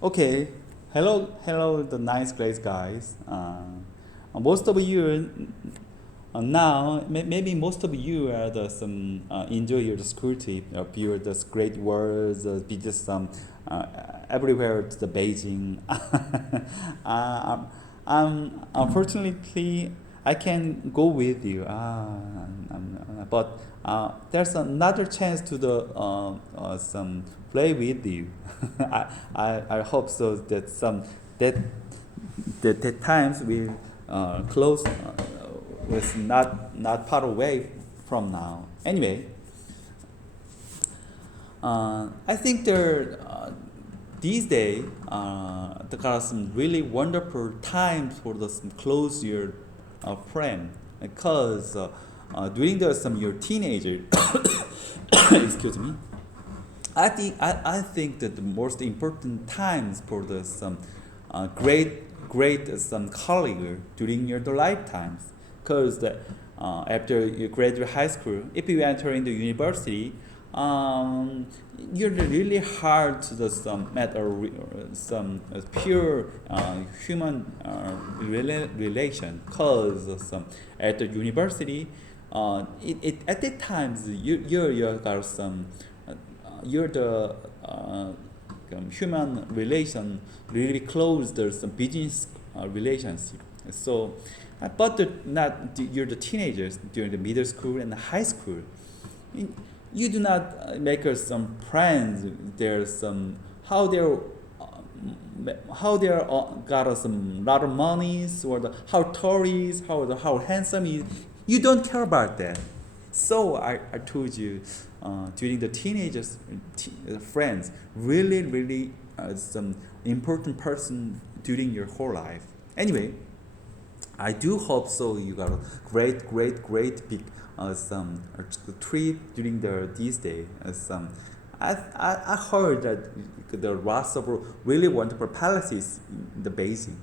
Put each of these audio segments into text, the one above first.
Okay, hello, the 9Gquiz guys. Most of you now, maybe most of you are the some enjoy your school trip, view the great worlds, visit some everywhere to the Beijing. Unfortunately, I can go with you. But there's another chance to the some play with you. I hope so that that that times will close was not far away from now. Anyway, I think these days there are some really wonderful times for the some close your friend because during the some your teenager excuse me. I think that the most important times for the some great some colleague during your lifetimes because after you graduate high school, if you enter into university, you're really hard to the some met some pure human relation because some at the university, at that times you got some you're the human relation really close. There's some business relationship. So, you're the teenagers during the middle school and high school. You do not make some friends. There's some how they're got some lot of monies or how tall is, how handsome is. You don't care about that. So I told you during the teenagers friends really some important person during your whole life. Anyway, I do hope so. You got a great big some trip during these days. I heard that there are lots of really wonderful palaces in the Beijing.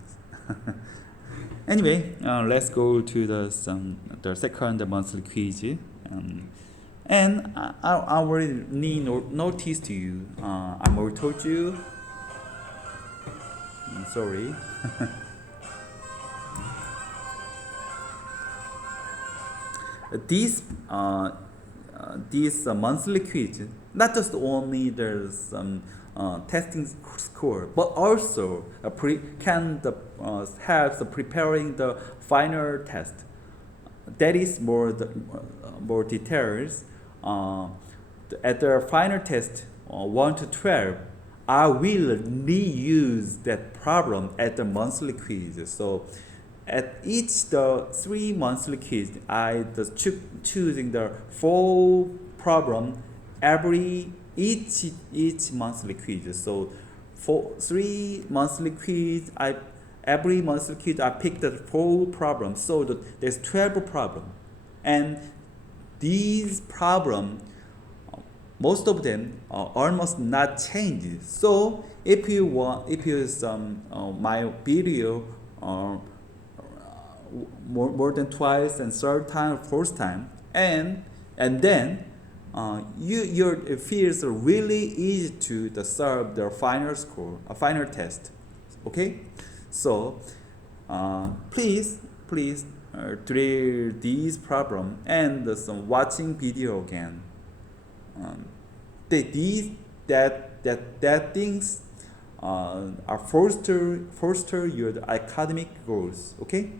Anyway, let's go to the second monthly quiz. And I already need notice to you. I already told you. I'm sorry. These monthly quiz not just only there's some testing score, but also helps preparing the final test. That is more details. At the final test 1 to 12, I will reuse that problem at the monthly quiz. So at each the 3 monthly quiz, I just choosing the 4 problem every each monthly quiz. So for 3 monthly quiz, every monthly quiz I pick the 4 problems. So there's 12 problem, and these problem most of them are almost not changed. So if you my video more than twice and third time, fourth time, and then it feels really easy to solve the final score, a final test. Okay, so please drill these problem and some watching video again. That things are foster your academic goals. Okay.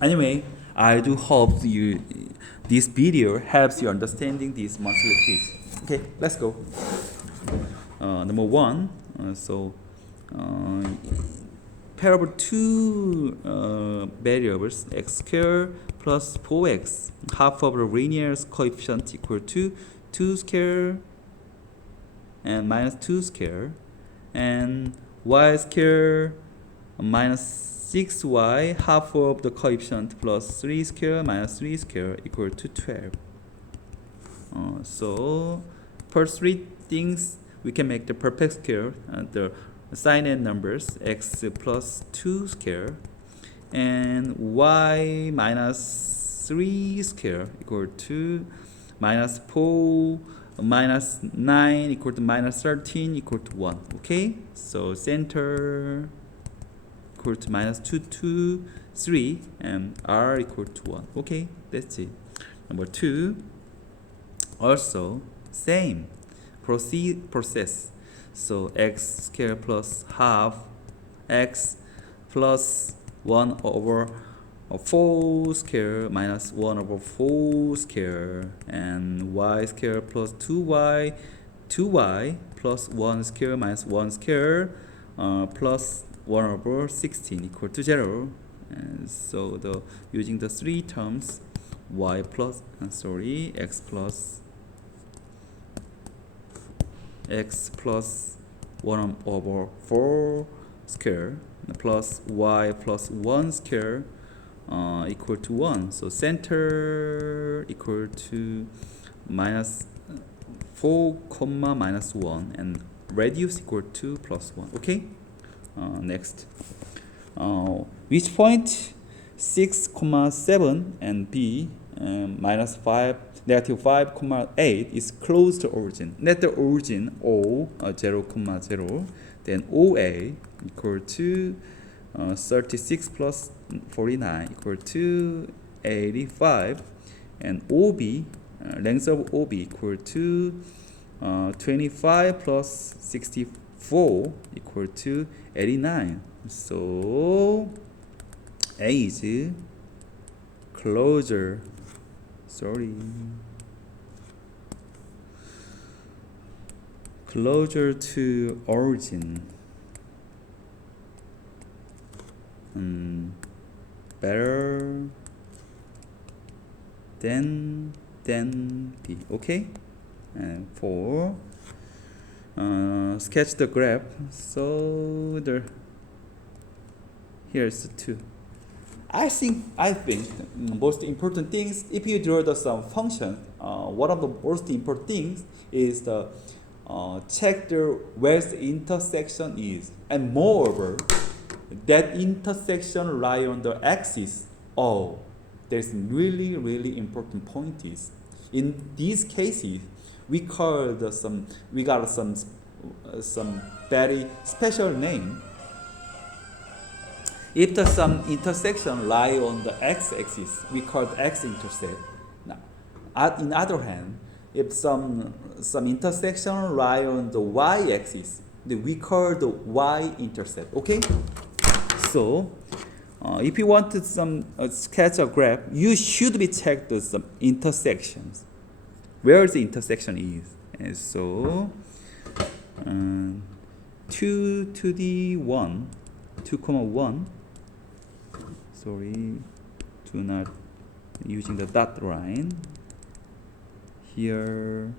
Anyway, I do hope this video helps you understanding this monthly quiz. Okay, let's go. Number one. Pair of two variables x squared plus 4x, half of the linear coefficient equal to 2 squared and minus 2 squared, and y squared minus 6y, half of the coefficient plus 3 squared minus 3 squared equal to 12. So for three things, we can make the perfect square, the sign and numbers, x plus 2 squared and y minus 3 squared equal to minus 4 minus 9 equal to minus 13 equal to 1. Okay, so center equal to minus 2, 2, 3, and r equal to 1. Okay, that's it. Number 2, also same process. So x square plus half x plus 1 over 4 square minus 1 over 4 square, and y square plus 2y plus 1 square minus 1 square plus 1 over 16 equal to 0. And so using the three terms, y plus x plus 1 over 4 square plus y plus 1 square equal to 1. So center equal to minus 4 comma minus 1, and radius equal to plus 1. Okay, next, which point 6 comma 7 and b minus 5 negative 5 comma 8 is close to origin. Let the origin O 0 comma 0, then OA equal to 36 plus 49 equal to 85, and OB length of OB equal to 25 plus 64 equal to 89. So A is closer to origin. Better than B. Okay, and 4, sketch the graph. So here's the 2. I think the most important things, if you draw some function, one of the most important things is the check where the intersection is, and moreover, that intersection lie on the axis. Oh, there's really important point is, in these cases we got some very special name. If some intersection lie on the x-axis, we call it x-intercept. Now, in other hand, if some intersection lie on the y-axis, then we call the y-intercept. Okay. So, if you want to sketch a graph, you should be checked some intersections. Where the intersection is, and so 2 to the 1, 2 comma 1. Sorry, do not using the dot line here,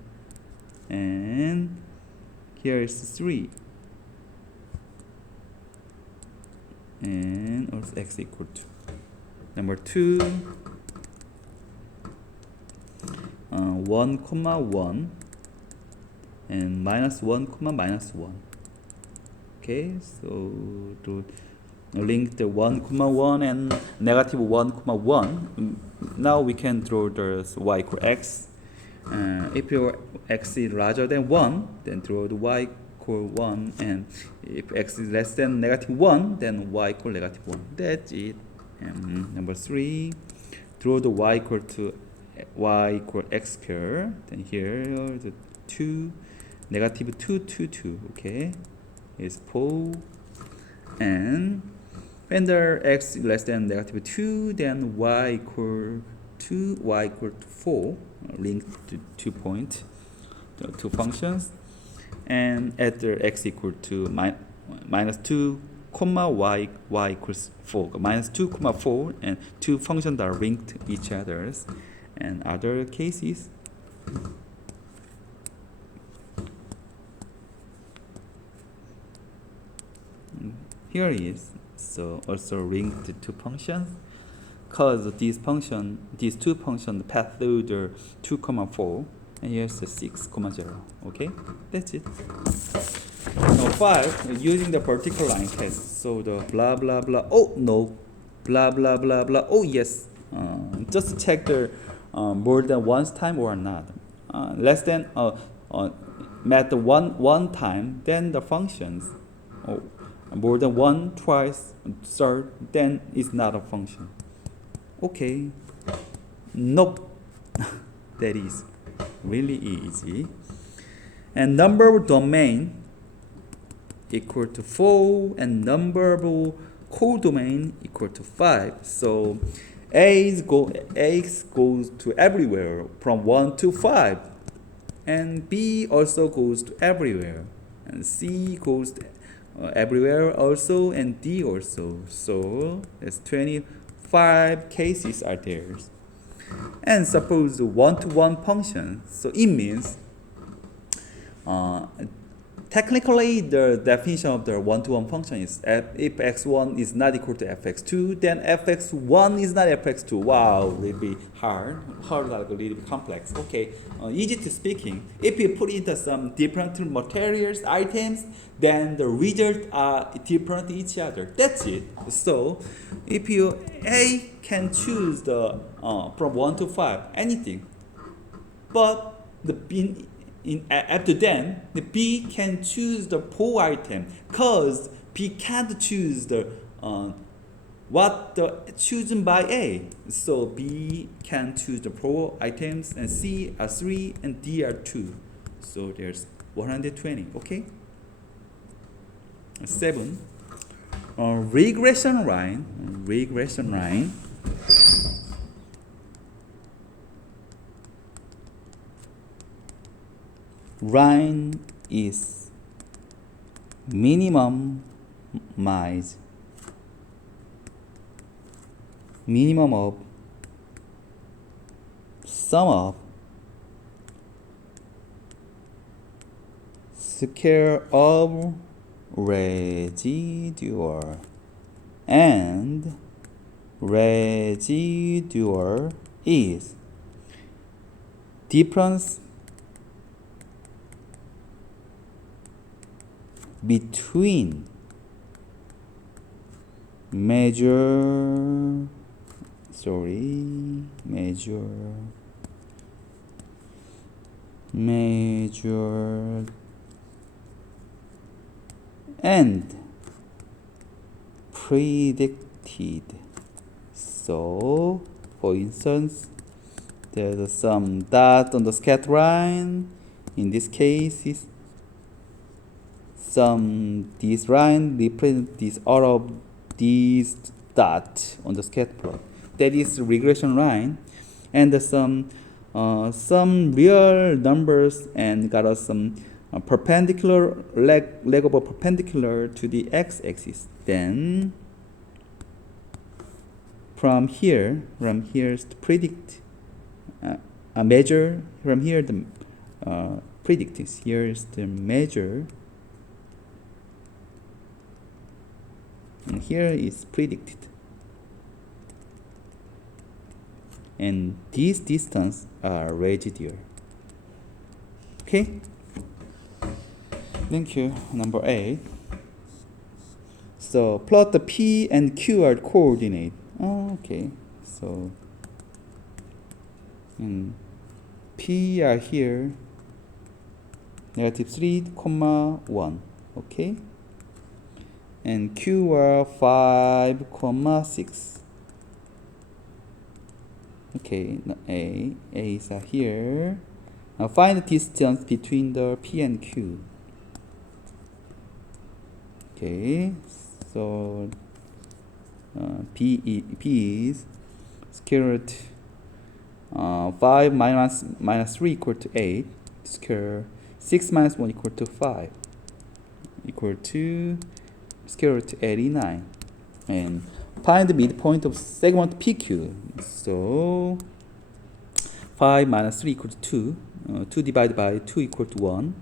and here is 3, and also x equal to number 2, 1 comma 1, and minus 1 comma minus 1. Okay, so to link the 1 comma 1 and negative 1 comma 1. Now we can draw the y equal x. If your x is larger than 1, then draw the y equal 1, and if x is less than negative 1, then y equal negative 1. That's it. And number 3, draw the y equal x square. Then here the 2, negative 2, 2, 2. Okay, is 4. And when the x is less than negative 2, then y equal to 4. Linked to 2 points, 2 functions, and at the x equal to minus 2 comma y equals 4, minus 2 comma 4, and 2 functions are linked to each others. And other cases, here is so also linked to 2 functions, because these two functions pass through the 2 comma 4, and here's the 6 comma 0. Okay, that's it. Now 5, using the vertical line test. So the blah blah blah, oh no, blah blah blah blah, oh yes. Just check the more than once time or not. less than met one time, then the functions. Oh, more than one, twice, third, then it's not a function. Okay. Nope. That is really easy. And number of domain equal to 4 and number of codomain equal to 5. So X goes to everywhere from 1 to 5. And B also goes to everywhere. And C goes to everywhere also, and D also. So there's 25 cases are there. And suppose one-to-one function. So it means technically the definition of the one-to-one function is if x1 is not equal to fx2, then fx1 is not fx2. Wow, really hard, like a little bit complex. Okay, easy to speaking. If you put into some different materials, items, then the results are different each other. That's it. So if you A can choose the from 1 to 5, anything, but the B after then, the B can choose the 4 item, cause B can't choose the what the chosen by A. So B can choose the 4 items, and C are 3 and D are 2. So there's 120. Okay. 7. Regression line. Regression line. Line is minimum of sum of square of residual and residual is difference between measure and predicted. So, for instance, there's some dot on the scatter line. In this case, is this line represents this all of these dots on the scatter plot. That is regression line, and some real numbers and got some perpendicular leg of a perpendicular to the x-axis. Then from here is to predict a measure. From here the predict is here is the measure. And here is predicted. And these distance are residual. Okay? Thank you. Number 8. So plot the P and QR coordinate. Oh, okay. So P are here. -3, 1. Okay? And Q are 5, 6. Okay, A's are here. Now find the distance between the P and Q. Okay, so P is square root 5 minus 3 equal to 8. Square 6 minus 1 equal to 5. Equal to square root 89. And find the midpoint of segment PQ. So 5 minus 3 equal to 2. 2 divided by 2 equal to 1.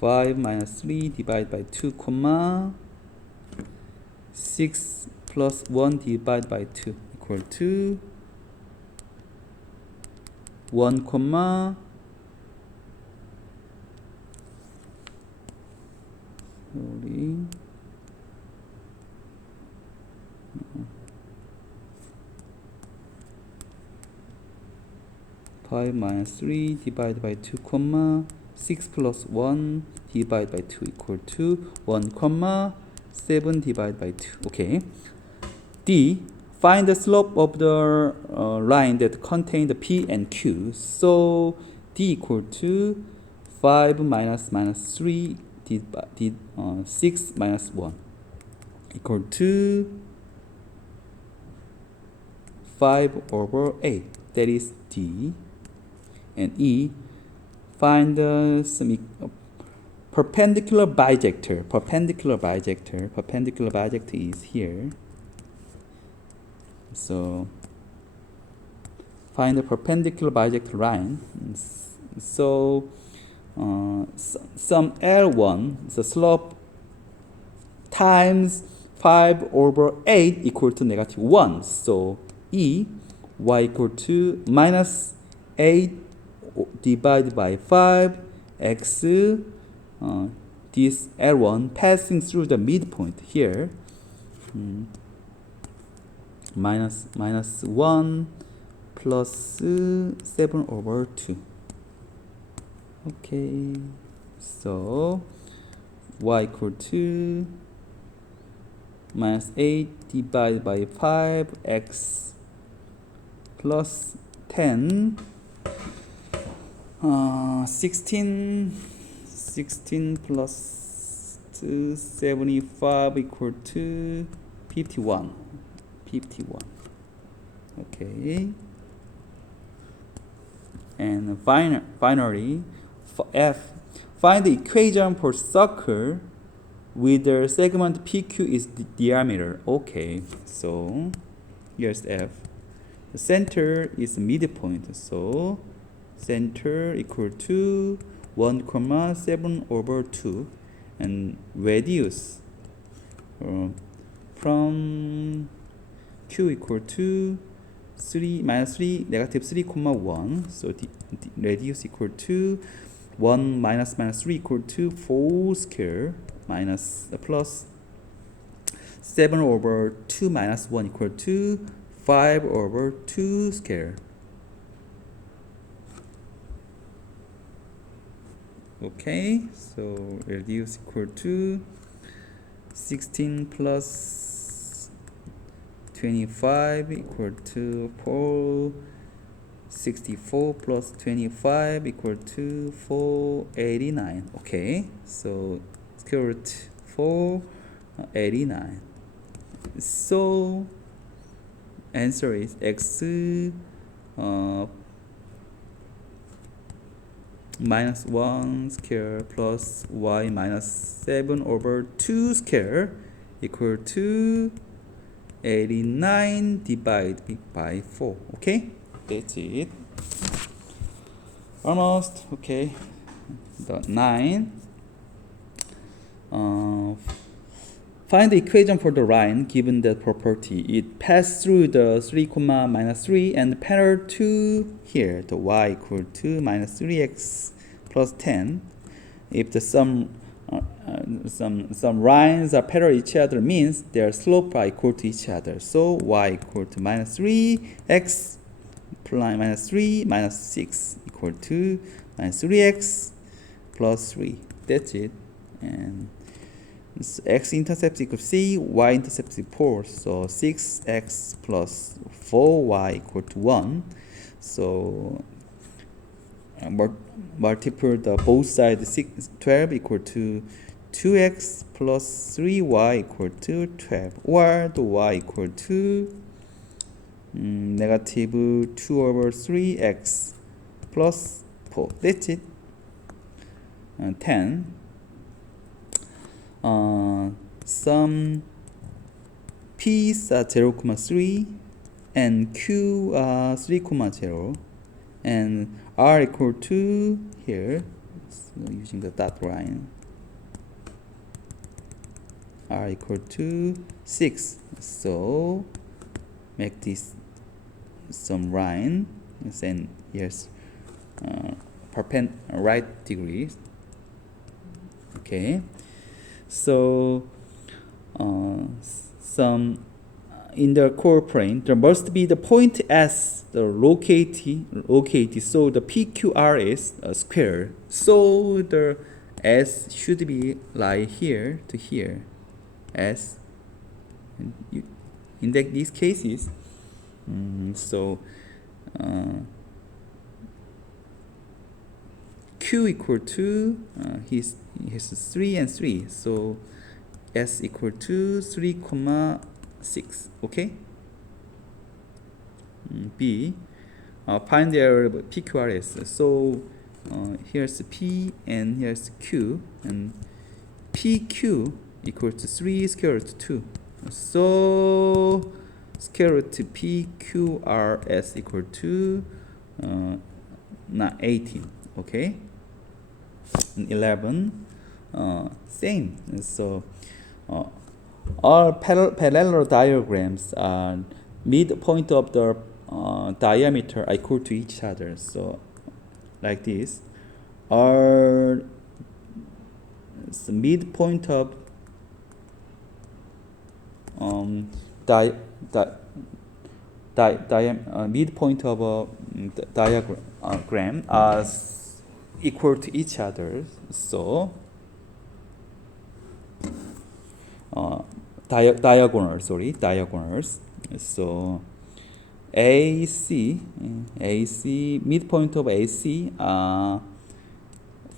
5 minus 3 divided by 2, 6 plus 1 divided by 2 equal to 1, 5 minus 3 divided by 2 comma 6 plus 1 divided by 2 equal to 1 comma 7 divided by 2. Okay. D. Find the slope of the line that contains the P and Q. So D equal to 5 minus 3 6 minus 1 equal to 5 over 8. That is D. And E. Find the perpendicular bijector. Perpendicular bijector is here. So find the perpendicular bijector line. So some L1, the slope times 5 over 8 equal to negative 1. So E, y equal to minus 8 divided by 5 x, this L1 passing through the midpoint here, minus 1 plus 7 over 2. Okay, so y equal to minus 8 divided by 5 x plus 10, 16 plus 275 equal to 51. Okay, and finally F, find the equation for circle with the segment PQ is the diameter. Okay, so here's F. The center is midpoint, so center equal to 1 comma 7 over 2, and radius from Q equal to 3 minus 3 negative 3 comma 1. So the radius equal to 1 minus 3 equal to 4 square minus plus 7 over 2 minus 1 equal to 5 over 2 square. Okay, so radius equal to 16 plus 25 equal to 4, 64 plus 25 equal to 489. Okay, so square root 489. So answer is x minus 1 square plus y minus 7 over 2 square equal to 89 divided by 4. Okay, that's it. Almost. Okay, the 9. Find the equation for the line given that property. It passed through the 3 comma minus 3 and parallel to here, the y equal to minus 3x plus 10. If the some lines are parallel each other, means their slopes are equal to each other. So y equal to minus 3x plus minus 3 minus 6 equal to minus 3x plus 3. That's it. And x-intercept equals c, y-intercept is 4, so 6x plus 4y equal to 1. So multiply the both sides, 12 equal to 2x plus 3y equal to 12, or the y equal to negative 2 over 3x plus 4. That's it. 10. Some p's are 0,3 and q are 3,0, and r equal to here, so using the dot line, r equal to 6. So make this some line, and here's right degrees. Okay, so some in the core plane, there must be the point S, the located. So the PQR is a square. So the S should be like here to here. S. And in these cases, so Q equal to his 3 and 3. So S equal to 3, 6. Okay. B. Find the area of PQRS. So here's P and here's Q, and PQ equal to 3 square root 2. So square root PQRS equal to 18. Okay. And 11. Same. So all parallel diagrams are midpoint of the diameter are equal to each other. So like this, or the midpoint of midpoint of a diagram are equal to each other. So diagonals. So AC midpoint of AC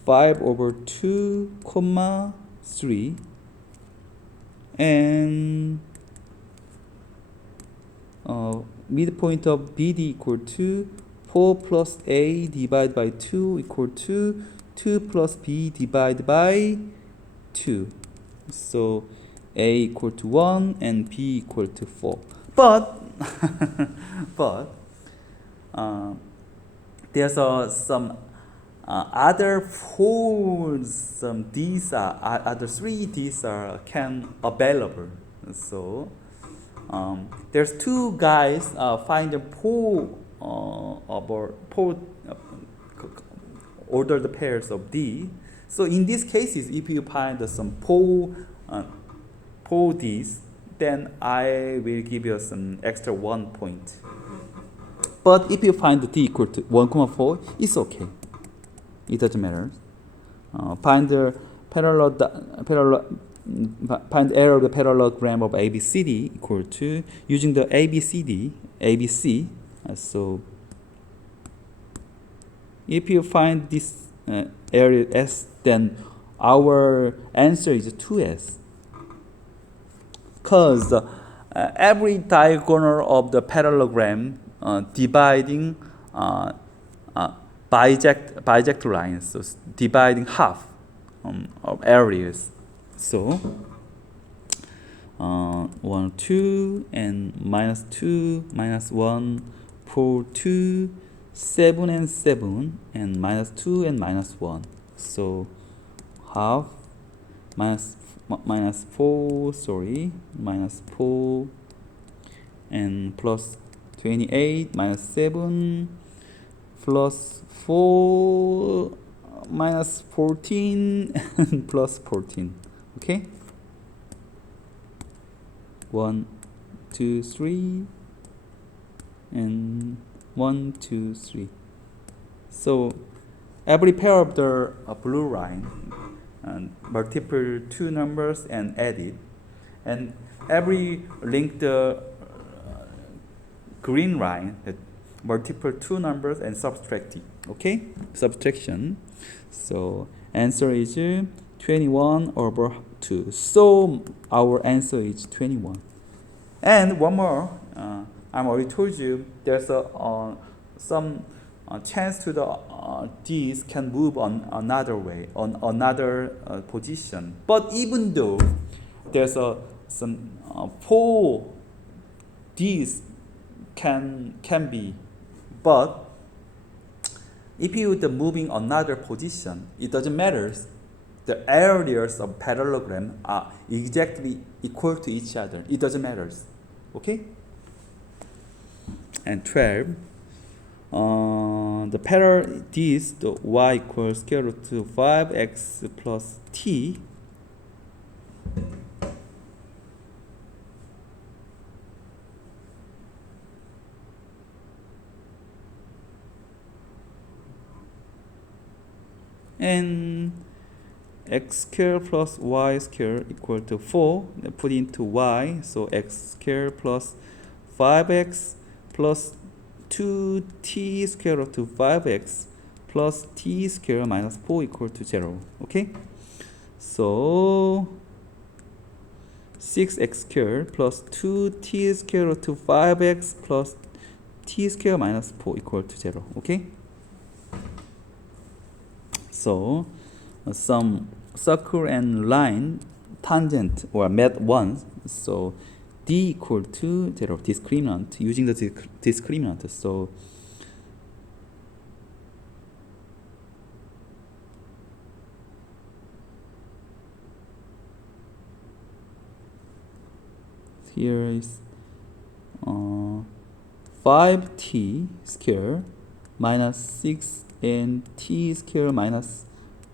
5/2, 3, and midpoint of BD equal to 4 plus A divided by 2 equal to 2 plus B divided by 2. So A equal to 1 and B equal to 4. But there's some other 4 these are other 3 these are can available. So there's 2 guys find the 4 ordered pairs of D. So in these cases, if you find some 4 Ds, then I will give you some extra 1 point. But if you find the D equal to 1,4, it's okay. It doesn't matter. Find the find error of the parallelogram of ABCD equal to using the ABC. So if you find this area S, then our answer is 2S. Because every diagonal of the parallelogram dividing biject lines, so dividing half of areas. So 1, 2, and -2, -1, 4, 2, 7 and 7, and -2 and -1. So half -4, -4, and plus 28 -7 plus 4 -14 and plus 14. Okay. 1, 2, 3, and 1, 2, 3. So every pair of the blue line and multiple 2 numbers and add it, and every linked green line that multiple 2 numbers and subtract it. Okay, subtraction. So answer is 21/2. So our answer is 21. And one more, I already told you there's some chance to the D's can move on another way, on another position. But even though there's some 4 D's can be, but if you the moving another position, it doesn't matter. The areas of parallelogram are exactly equal to each other. It doesn't matter. Okay? And 12. The parallel is the y equals square root to 5x plus t. and x squared plus y squared equal to 4. Put into y, so x squared plus 5x plus 2t square root of 5x plus t square minus 4 equal to 0. Okay? So 6x squared plus 2t square root of 5x plus t square minus 4 equal to 0. Okay? So some circle and line tangent or met once, so d equal to 0 discriminant using the discriminant. So here is 5t square minus 6 and t square minus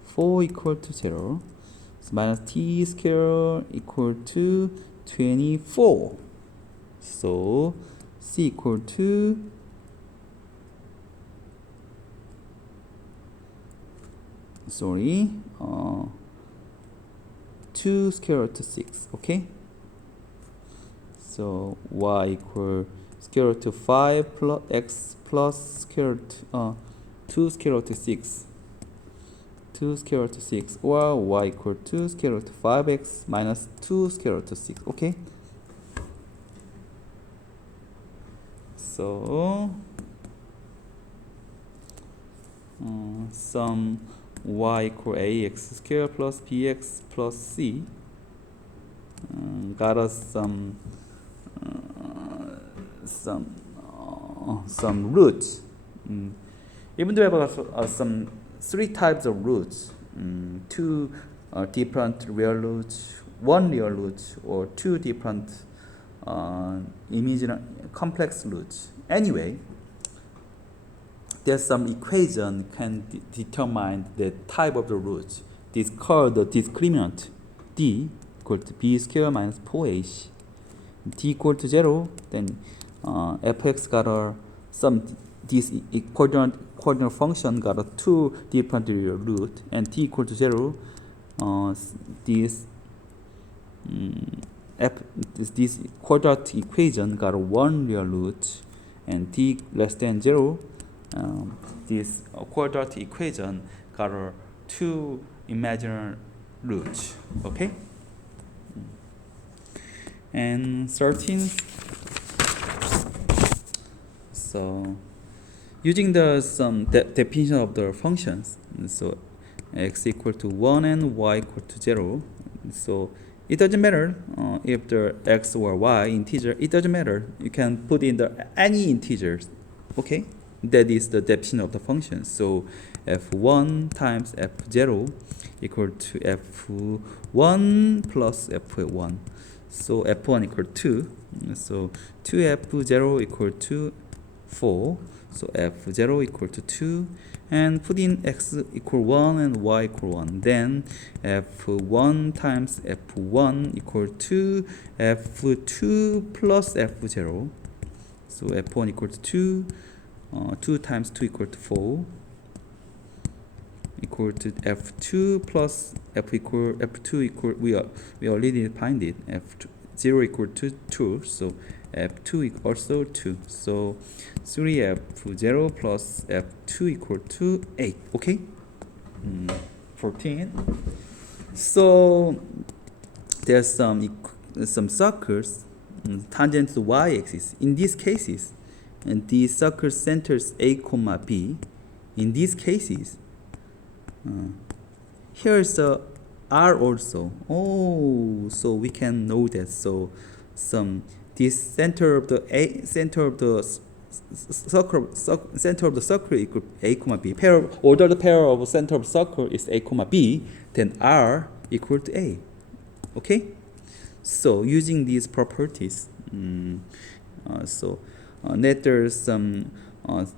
4 equal to 0. So minus t square equal to 24. So c equal to 2 square root 6. Okay, so y equal square root 5 plus x plus square root 2 square root 6. 2 square root 6, or y equal to square root 5x minus 2 square root 6. Okay, so some y equal ax square plus bx plus c got us some roots. Even though we have some 3 types of roots, 2 different real roots, 1 real root, or 2 different imaginary complex roots. Anyway, there's some equation can determine the type of the roots. This called the discriminant. D equal to b square minus 4ac. D equal to 0, then fx got some this coordinate function got 2 different real root, and t equal to 0. This quadratic equation got 1 real root, and t less than 0. This quadratic equation got 2 imaginary roots. Okay, and 13. So using the definition of the functions, so x equal to 1 and y equal to 0. So it doesn't matter if the x or y integer. It doesn't matter. You can put in the any integers. Okay, that is the definition of the function. So f1 times f0 equal to f1 plus f1. So f1 equal to 2. So 2f0 equal to 4. So f0 equal to 2, and put in x equal 1 and y equal 1. Then f1 times f1 equal to f2 plus f0. So f1 equal to 2. 2 times 2 equal to 4. Equal to f2 plus f2 equal we already defined it. f0 equal to 2. So f2 also 2. So 3f0 plus f2 equal to 8. Okay, 14. So there's some circles tangent to the y-axis. In these cases, and these circle centers a comma b. In these cases, here's the r also. Oh, so we can know that. So this center of the circle equal a comma b. Although the pair of center of circle is a comma b, then r equal to a. Okay, so using these properties, that there's some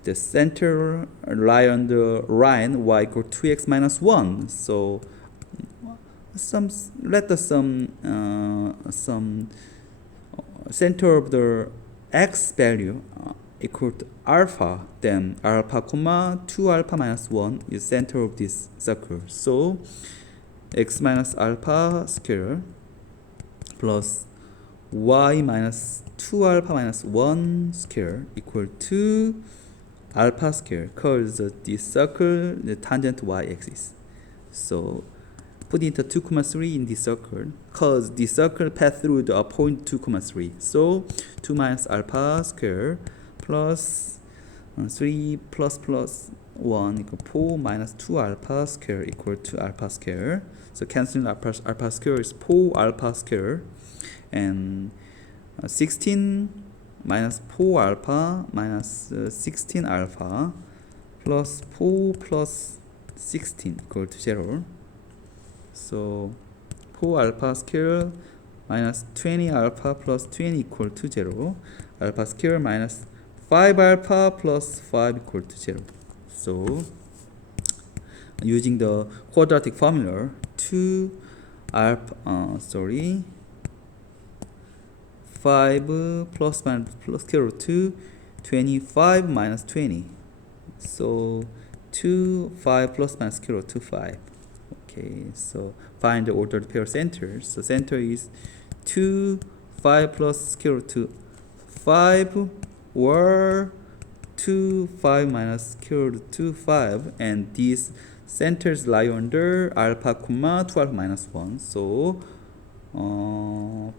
the center lie on the line y equal to 2x minus 1. So some center of the x value equal to alpha, then alpha comma 2 alpha minus 1 is center of this circle. So x minus alpha square plus y minus 2 alpha minus 1 square equal to alpha square, because this circle the tangent y-axis. So put into 2 comma 3 in this circle, because the circle pass through the point 2 comma 3. So 2 minus alpha square plus 3 plus 1 equal 4 minus 2 alpha square equal to alpha square. So cancelling alpha square is 4 alpha square, and 16 minus 4 alpha minus 16 alpha plus 4 plus 16 equal to 0. So 4 alpha square minus 20 alpha plus 20 equal to 0. Alpha square minus 5 alpha plus 5 equal to 0. So using the quadratic formula, 2 alpha 5 plus minus plus square root 2, 25 minus 20. So 2 5 plus minus square root 2 5. Okay, so find the ordered pair center. So center is 2 5 plus square root 2 5 or 2 5 minus square root 2 5, and these centers lie under alpha comma 2 alpha minus 1. So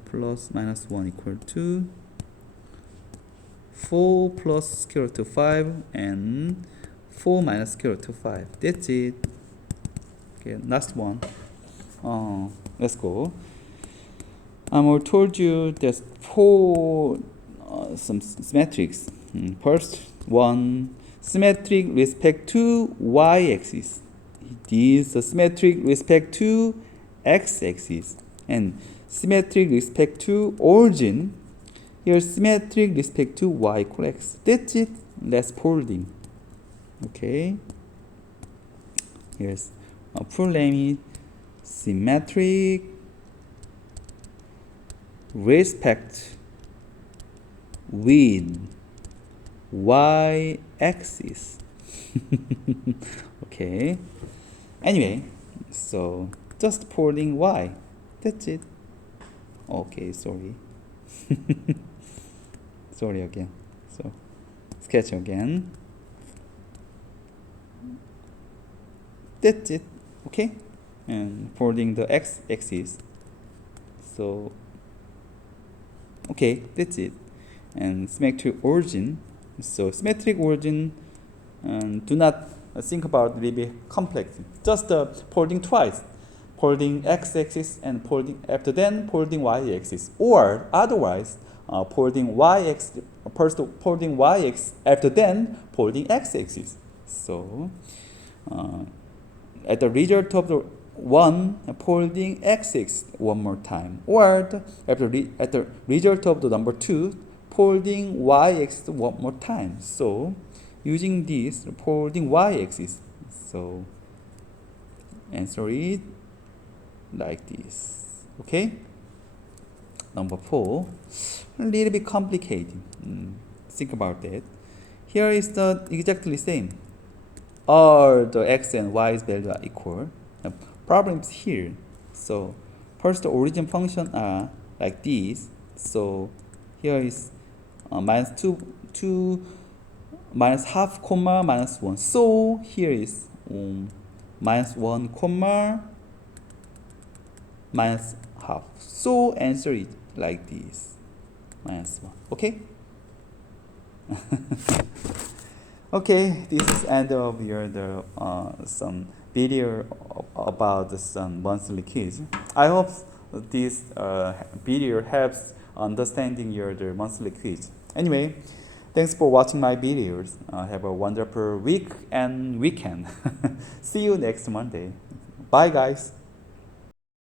plus minus 1 equal to 4 plus square root 5 and 4 minus square root 5. That's it. Okay, last one. Let's go. I told you there's 4 some symmetrics. First one, symmetric respect to y-axis. This is symmetric respect to x-axis, and symmetric respect to origin. Here symmetric respect to y equal x. That's it. Let's folding. Okay. Here's a full name is symmetric respect with y-axis. Okay. Anyway, so just folding y. That's it. Okay, sorry. Sorry again. So sketch again. That's it. Okay. And folding the x-axis. So okay, that's it. And symmetric origin. So symmetric origin, do not think about really complex. Just folding twice, folding x-axis and folding after then folding y-axis, or otherwise folding y-x first folding y-axis after then folding x-axis. So at the result of the one, folding x-axis one more time, or at the result of the number 2, folding y-axis one more time. So using this, folding y-axis. So answer is like this. Okay. Number 4, a little bit complicated. Think about that. Here is the exactly same. All the x and y's values are equal. The problem is here. So first, the origin function are like this. So here is minus 2 minus half comma minus 1. So here is minus 1 comma minus half. So answer is like this, minus 1. Okay. Okay, this is end of your some video about some monthly quiz. I hope this video helps understanding the monthly quiz. Anyway, thanks for watching my videos. Have a wonderful week and weekend. See you next Monday. Bye, guys.